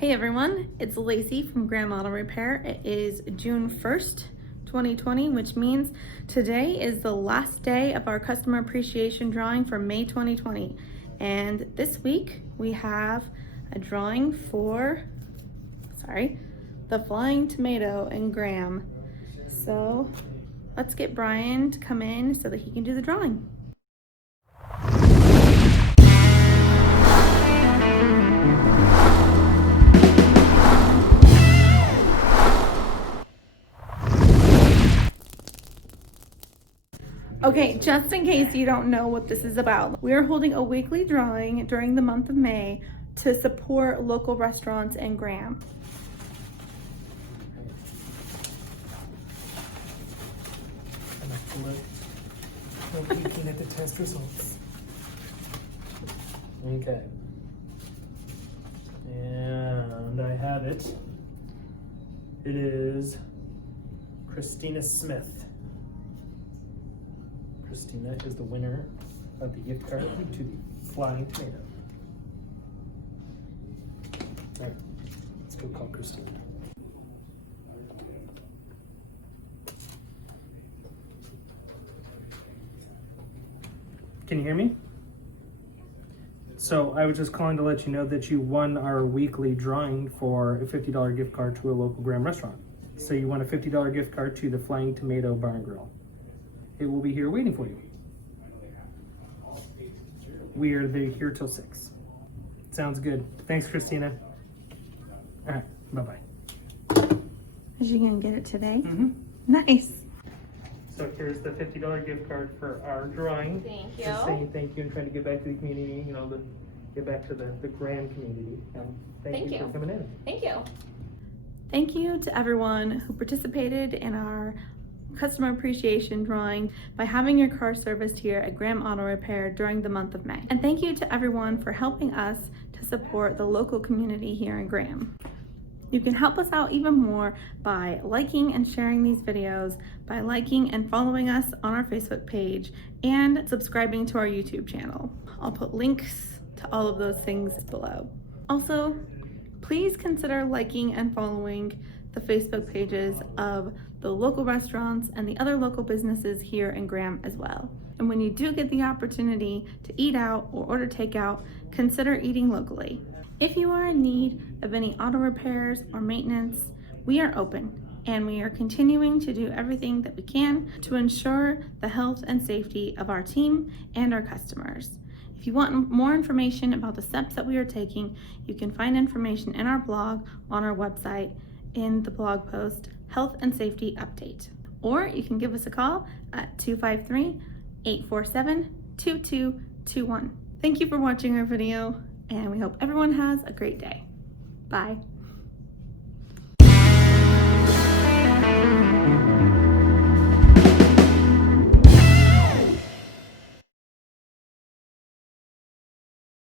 Hey everyone, it's Lacey from Graham Auto Repair. It is June 1st, 2020, which means today is the last day of our customer appreciation drawing for May 2020. And this week we have a drawing for, the Flying Tomato in Graham. So let's get Brian to come in so that he can do the drawing. Okay, just in case you don't know what this is about, we are holding a weekly drawing during the month of May to support local restaurants in Graham. No peeking at the test results. Okay. And I have it. It is Christina Smith. Christina is the winner of the gift card to the Flying Tomato. All right, let's go call Christina. Can you hear me? So I was just calling to let you know that you won our weekly drawing for a $50 gift card to a local Graham restaurant. So you won a $50 gift card to the Flying Tomato Bar and Grill. It will be here waiting for you. We are here till 6. Sounds good. Thanks, Christina. All right, bye-bye. Is you gonna get it today? Mm-hmm. Nice. So here's the $50 gift card for our drawing. Thank you. Just saying thank you and trying to get back to the community, get back to the Graham community. And thank you for coming in. Thank you. Thank you to everyone who participated in our customer appreciation drawing by having your car serviced here at Graham Auto Repair during the month of May. And thank you to everyone for helping us to support the local community here in Graham. You can help us out even more by liking and sharing these videos, by liking and following us on our Facebook page, and subscribing to our YouTube channel. I'll put links to all of those things below. Also, please consider liking and following the Facebook pages of the local restaurants and the other local businesses here in Graham as well. And when you do get the opportunity to eat out or order takeout, consider eating locally. If you are in need of any auto repairs or maintenance, we are open and we are continuing to do everything that we can to ensure the health and safety of our team and our customers. If you want more information about the steps that we are taking, you can find information in our blog on our website in the blog post, Health and Safety Update. Or you can give us a call at 253-847-2221. Thank you for watching our video, and we hope everyone has a great day. Bye.